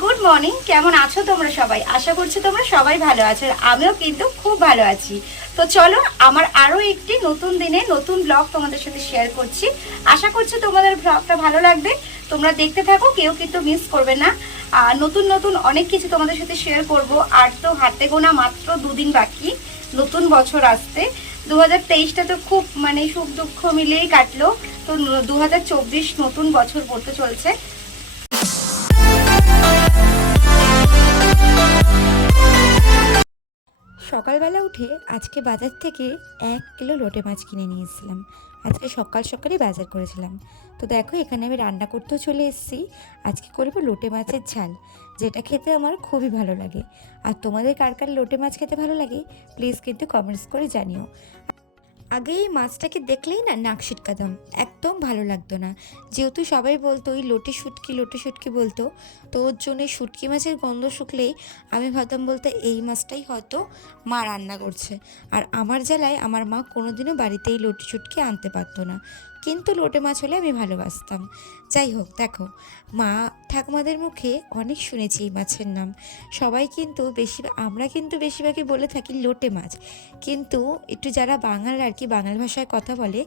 Good morning. কেমন আছো তোমরা সবাই? আশা করছি তোমরা সবাই ভালো আছো, আর আমিও কিন্তু খুব ভালো আছি। তো চলো, আমার আরো একটি নতুন দিনে নতুন ব্লগ তোমাদের সাথে শেয়ার করছি। আশা করছি তোমাদের ব্লগটা ভালো লাগবে, তোমরা দেখতে থাকো, কেউ কিন্তু মিস করবে না। আর নতুন নতুন অনেক কিছু তোমাদের সাথে শেয়ার করব। আর তো হাতে গোনা মাত্র দুদিন বাকি নতুন বছর আসতে। 2023টা তো খুব সুখ দুঃখ মিলেই কাটলো। তো 2024 নতুন বছর পড়তে চলছে। সকালবেলা উঠে আজকে বাজার থেকে 1 কিলো লোটে মাছ কিনে নিয়েছিলাম। আজকে সকাল সকালই বাজার করেছিলাম। তো দেখো, এখানে আমি রান্না করতেও চলে এসেছি। আজকে করব লোটে মাছের ঝাল, যেটা খেতে আমার খুবই ভালো লাগে। আর তোমাদের কার কার লোটে মাছ খেতে ভালো লাগে প্লিজ কিন্তু কমেন্টস করে জানিও। আগে এই মাছটাকে দেখলেই না নাক সিটকাতাম, একদম ভালো লাগতো না। যেহেতু সবাই বলতো ওই লোটে শুটকি বলতো, তো ওর জন্য শুটকি মাছের গন্ধ শুকলেই আমি ভাবতাম বলতে এই মাছটাই হয়তো মা রান্না করছে। আর আমার জ্বালায় আমার মা কোনোদিনও বাড়িতে এই লোটে শুটকি আনতে পারতো না, কিন্তু লোটে মাছ হলে আমি ভালোবাসতাম। যাই হোক, দেখো, মা ঠাকুমাদের মুখে অনেক শুনেছি এই মাছের নাম। সবাই কিন্তু আমরা কিন্তু বেশিরভাগই বলে থাকি লোটে মাছ, কিন্তু একটু যারা বাঙাল আর কি বাঙাল ভাষায় কথা বলে,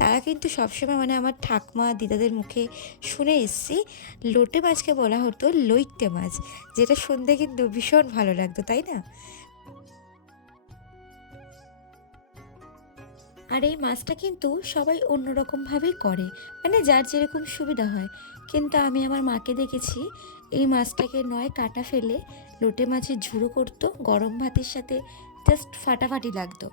তারা কিন্তু সবসময় আমার ঠাকমা দিদাদের মুখে শুনে এসছি লোটে মাছকে বলা হতো লইট্টে মাছ, যেটা শুনতে কিন্তু ভীষণ ভালো লাগতো, তাই না? আর এই মাছটা কিন্তু সবাই অন্যরকমভাবেই করে, যার যেরকম সুবিধা হয়। কিন্তু আমি আমার মাকে দেখেছি এই মাছটাকে নয় কাটা ফেলে লোটে মাছের ঝুড়ো করতো, গরম ভাতের সাথে জাস্ট ফাটাফাটি লাগতো।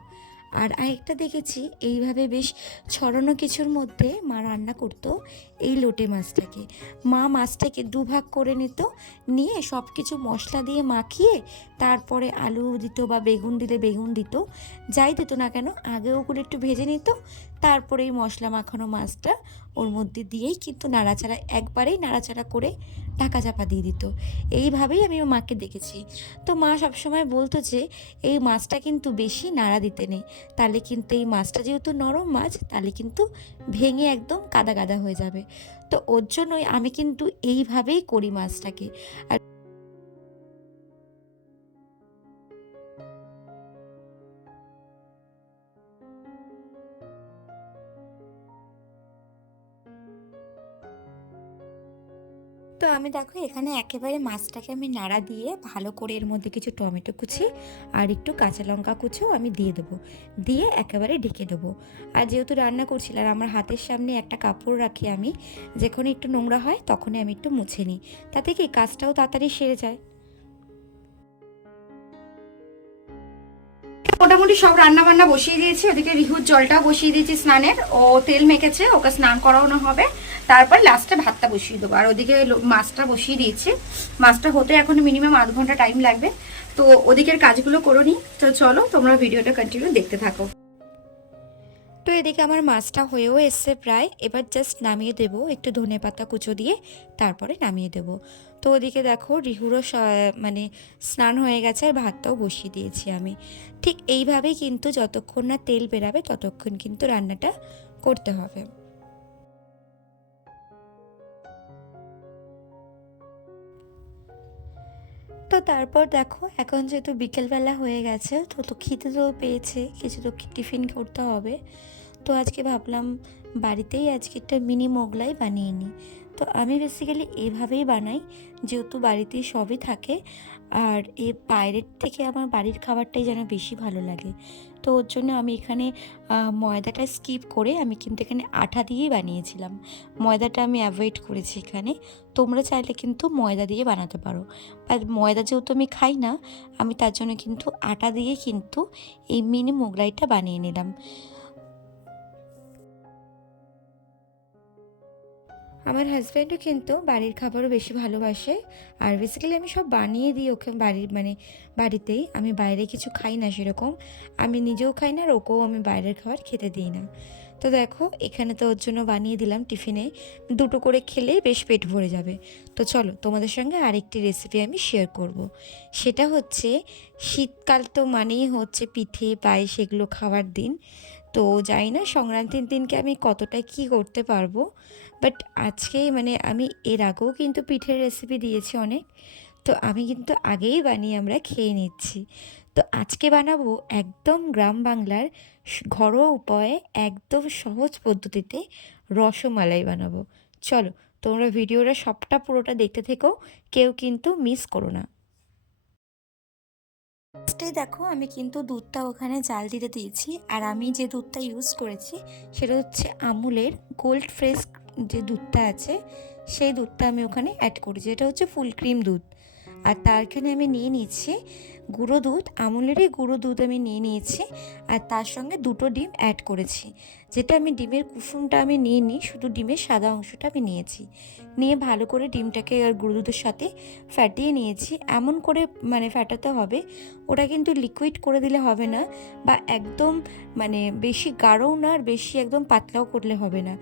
আর আরেকটা দেখেছি এইভাবে বেশ ছড়ানো কিছুর মধ্যে মা রান্না করতো এই লোটে মাছটাকে। মা মাছটাকে দুভাগ করে নিত, নিয়ে সব কিছু মশলা দিয়ে মাখিয়ে তারপরে আলু দিত বা বেগুন দিলে বেগুন দিত, যাই দিত না কেন আগে ওগুলো একটু ভেজে নিত, তারপরে এই মশলা মাখানো মাছটা ওর মধ্যে দিয়েই কিন্তু একবারেই নাড়াচাড়া করে ঢাকা চাপা দিয়ে দিত। এইভাবেই আমি ওর মাকে দেখেছি। তো মা সবসময় বলতো যে এই মাছটা কিন্তু বেশি নাড়া দিতে নেই, তাহলে কিন্তু এই মাছটা যেহেতু নরম মাছ, তাহলে কিন্তু ভেঙে একদম কাদা কাদা হয়ে যাবে। তো ওর জন্যই আমি কিন্তু এইভাবেই করি মাছটাকে। আর তো আমি দেখো এখানে একেবারে মাছটাকে আমি নাড়া দিয়ে ভালো করে এর মধ্যে কিছু টমেটো কুচি আর একটু কাঁচা লঙ্কা কুচিও আমি দিয়ে দেবো, দিয়ে একেবারে ঢেকে দেবো। আর যেহেতু রান্না করছিলাম, আর আমার হাতের সামনে একটা কাপড় রাখি আমি, যখন একটু নোংরা হয় তখনই আমি একটু মুছে নিই, তাতে কি কাজটাও তাড়াতাড়ি সেরে যায়। মোটামুটি সব রান্না বান্না বসিয়ে দিয়েছি। ওদিকে রিহুর জলটাও বসিয়ে দিয়েছি স্নানের, ও তেল মেখেছে, ওকে স্নান করানো হবে, তারপর লাস্টে ভাতটা বসিয়ে দেবো। আর ওদিকে মাছটা বসিয়ে দিয়েছি। মাছটা হতে এখন মিনিমাম আধ ঘন্টা টাইম লাগবে। তো ওদিকের কাজগুলো করে নিই। তো চলো, তোমরা ভিডিওটা কন্টিনিউ দেখতে থাকো। তো এদিকে আমার মাছটা হয়েও এসছে প্রায়, এবার জাস্ট নামিয়ে দেবো একটু ধনেপাতা কুচো দিয়ে, তারপরে নামিয়ে দেবো। তো ওদিকে দেখো রিহুরও স্নান হয়ে গেছে, আর ভাতটাও বসিয়ে দিয়েছি আমি। ঠিক এইভাবেই কিন্তু যতক্ষণ না তেল বেরাবে ততক্ষণ কিন্তু রান্নাটা করতে হবে। তো তারপর দেখো এখন যেহেতু বিকেলবেলা হয়ে গেছে, তো খিদে তো পেয়েছে, কিছু তো টিফিন করতে হবে। তো আজকে ভাবলাম বাড়িতেই আজকে একটা মিনি মোগলাই বানিয়ে নিই। তো আমি বেসিক্যালি এভাবেই বানাই, যেহেতু বাড়িতেই সবই থাকে, আর বাইরের থেকে আমার বাড়ির খাবারটাই যেন বেশি ভালো লাগে। তো ওর জন্য আমি এখানে ময়দাটা স্কিপ করে আমি কিন্তু এখানে আটা দিয়েই বানিয়েছিলাম। ময়দাটা আমি অ্যাভয়েড করেছি এখানে। তোমরা চাইলে কিন্তু ময়দা দিয়ে বানাতে পারো, আর ময়দা যেহেতু আমি খাই না, আমি তার জন্য কিন্তু আটা দিয়ে কিন্তু এই মিনি মোগলাইটা বানিয়ে নিলাম। আমার হাজব্যান্ডও কিন্তু বাড়ির খাবারও বেশি ভালোবাসে, আর বেসিক্যালি আমি সব বানিয়ে দিই ওকে বাড়িতেই। আমি বাইরে কিছু খাই না সেরকম, আমি নিজেও খাই না, আর ওকেও আমি বাইরের খাবার খেতে দিই না। তো দেখো এখানে তো ওর জন্য বানিয়ে দিলাম টিফিনে, দুটো করে খেলেই বেশ পেট ভরে যাবে। তো চলো তোমাদের সঙ্গে আরেকটি রেসিপি আমি শেয়ার করব। সেটা হচ্ছে, শীতকাল তো মানেই হচ্ছে পিঠে পায়েস এগুলো খাওয়ার দিন। তো জানি না সংক্রান্তির দিনকে আমি কতটা কি করতে পারবো, বাট আজকে মানে আমি এর আগেও কিন্তু পিঠের রেসিপি দিয়েছি অনেক, তো আমি কিন্তু আগেই বানিয়ে আমরা খেয়ে নিচ্ছি। তো আজকে বানাবো একদম গ্রাম বাংলার ঘরোয়া উপায়ে একদম সহজ পদ্ধতিতে রসমালাই বানাবো। চলো তোমরা ভিডিওটা সবটা পুরোটা দেখতে থেকো, কেউ কিন্তু মিস করো না। ফার্স্টেই দেখো আমি কিন্তু দুধটা ওখানে জাল দিতে দিয়েছি, আর আমি যে দুধটা ইউজ করেছি সেটা হচ্ছে আমুলের গোল্ড ফ্রেশ যে দুধটা আছে সেই দুধটা আমি ওখানে অ্যাড করেছি, এটা হচ্ছে ফুল ক্রিম দুধ। আর তার এখানে আমি নিয়ে নিয়েছি গুঁড়ো দুধ, আমুলেরই গুঁড়ো দুধ আমি নিয়ে নিয়েছি, আর তার সঙ্গে 2টো ডিম অ্যাড করেছি। যেটা আমি ডিমের কুসুমটা আমি নিয়ে নিই, শুধু ডিমের সাদা অংশটা আমি নিয়েছি, নিয়ে ভালো করে ডিমটাকে আর গুঁড়ো দুধের সাথে ফাটিয়ে নিয়েছি। এমন করে মানে ফাটাতে হবে, ওটা কিন্তু লিকুইড করে দিলে হবে না, বা একদম মানে বেশি গাঢ়ও না আর বেশি একদম পাতলাও করলে হবে না,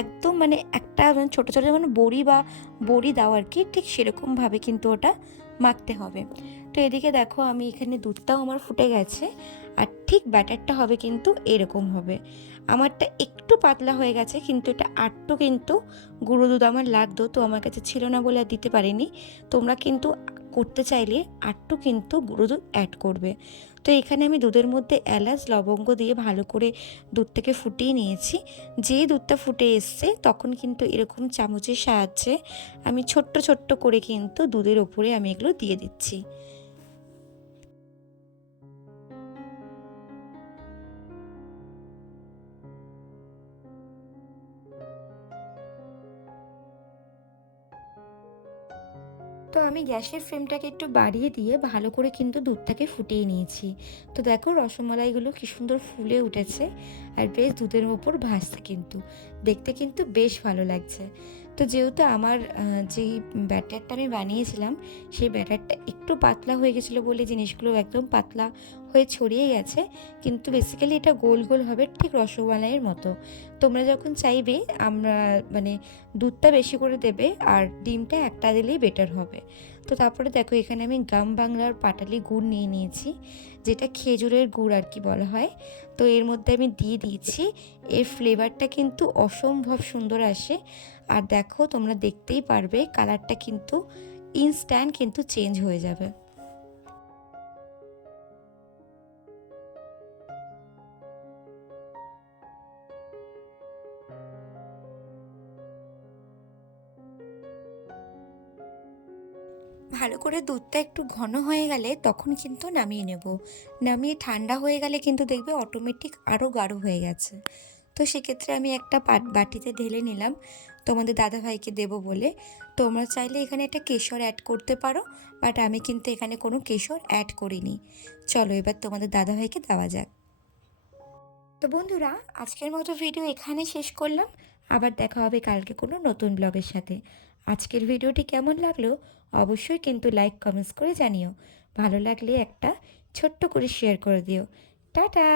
একদম মানে একটা মানে ছোটো ছোটো যেমন বড়ি দাও আর কি, ঠিক সেরকমভাবে কিন্তু ওটা মাখতে হবে। তো এদিকে দেখো আমি এখানে দুধটাও আমার ফুটে গেছে, আর ঠিক ব্যাটারটা হবে কিন্তু এরকম হবে। আমারটা একটু পাতলা হয়ে গেছে, কিন্তু এটা আটটু কিন্তু গুঁড়ো দুধ আমার লাগতো, তো আমার কাছে ছিল না বলে আর দিতে পারিনি। তোমরা কিন্তু করতে চাইলে আটটু কিন্তু গুঁড়ো দুধ অ্যাড করবে। তো এখানে আমি দুধের মধ্যে এলাচ লবঙ্গ দিয়ে ভালো করে দুধটাকে ফুটিয়ে নিয়েছি। যেই দুধটা ফুটে এসছে তখন কিন্তু এরকম চামচের সাহায্যে আমি ছোট্ট ছোট্ট করে কিন্তু দুধের ওপরে আমি এগুলো দিয়ে দিচ্ছি। তো আমি গ্যাসের ফ্লেমটাকে একটু বাড়িয়ে দিয়ে ভালো করে কিন্তু দুধটাকে ফুটিয়ে নিয়েছি। তো দেখো রসমালাইগুলো কি সুন্দর ফুলে উঠেছে, আর বেশ দুধের ওপর ভাসছে, কিন্তু দেখতে কিন্তু বেশ ভালো লাগছে। তো যেহেতু আমার যেই ব্যাটারটা আমি বানিয়েছিলাম সেই ব্যাটারটা একটু পাতলা হয়ে গেছিলো বলে জিনিসগুলো একদম পাতলা হয়ে ছড়িয়ে গেছে, কিন্তু বেসিক্যালি এটা গোল গোল হবে ঠিক রসমালাইয়ের মতো। তোমরা যখন চাইবে আমরা মানে দুধটা বেশি করে দেবে, আর ডিমটা একটা দিলেই বেটার হবে। তো তারপরে দেখো এখানে আমি গ্রাম বাংলার পাটালি গুড় নিয়ে নিয়েছি, যেটা খেজুরের গুড় আর কি বলা হয়। তো এর মধ্যে আমি দিয়ে দিয়েছি, এর ফ্লেভারটা কিন্তু অসম্ভব সুন্দর আসে। আর দেখো তোমরা দেখতেই পারবে কালারটা কিন্তু ইনস্ট্যান্ট কিন্তু চেঞ্জ হয়ে যাবে। ভালো করে দুধটা একটু ঘন হয়ে গেলে তখন কিন্তু নামিয়ে নেব। নামিয়ে ঠান্ডা হয়ে গেলে কিন্তু দেখবে অটোমেটিক আরও গাঢ় হয়ে গেছে। তো সেক্ষেত্রে আমি একটা বাটিতে ঢেলে নিলাম তোমাদের দাদাভাইকে দেবো বলে। তোমরা চাইলে এখানে একটা কেশর অ্যাড করতে পারো, বাট আমি কিন্তু এখানে কোনো কেশর অ্যাড করিনি। চলো এবার তোমাদের দাদাভাইকে দেওয়া যাক। তো বন্ধুরা আজকের মতো ভিডিও এখানে শেষ করলাম, আবার দেখা হবে কালকে কোনো নতুন ব্লগের সাথে। আজকের ভিডিওটি কেমন লাগলো অবশ্যই কিন্তু লাইক কমেন্টস করে জানিও, ভালো লাগলে একটা ছোট্ট করে শেয়ার করে দিও। টাটা।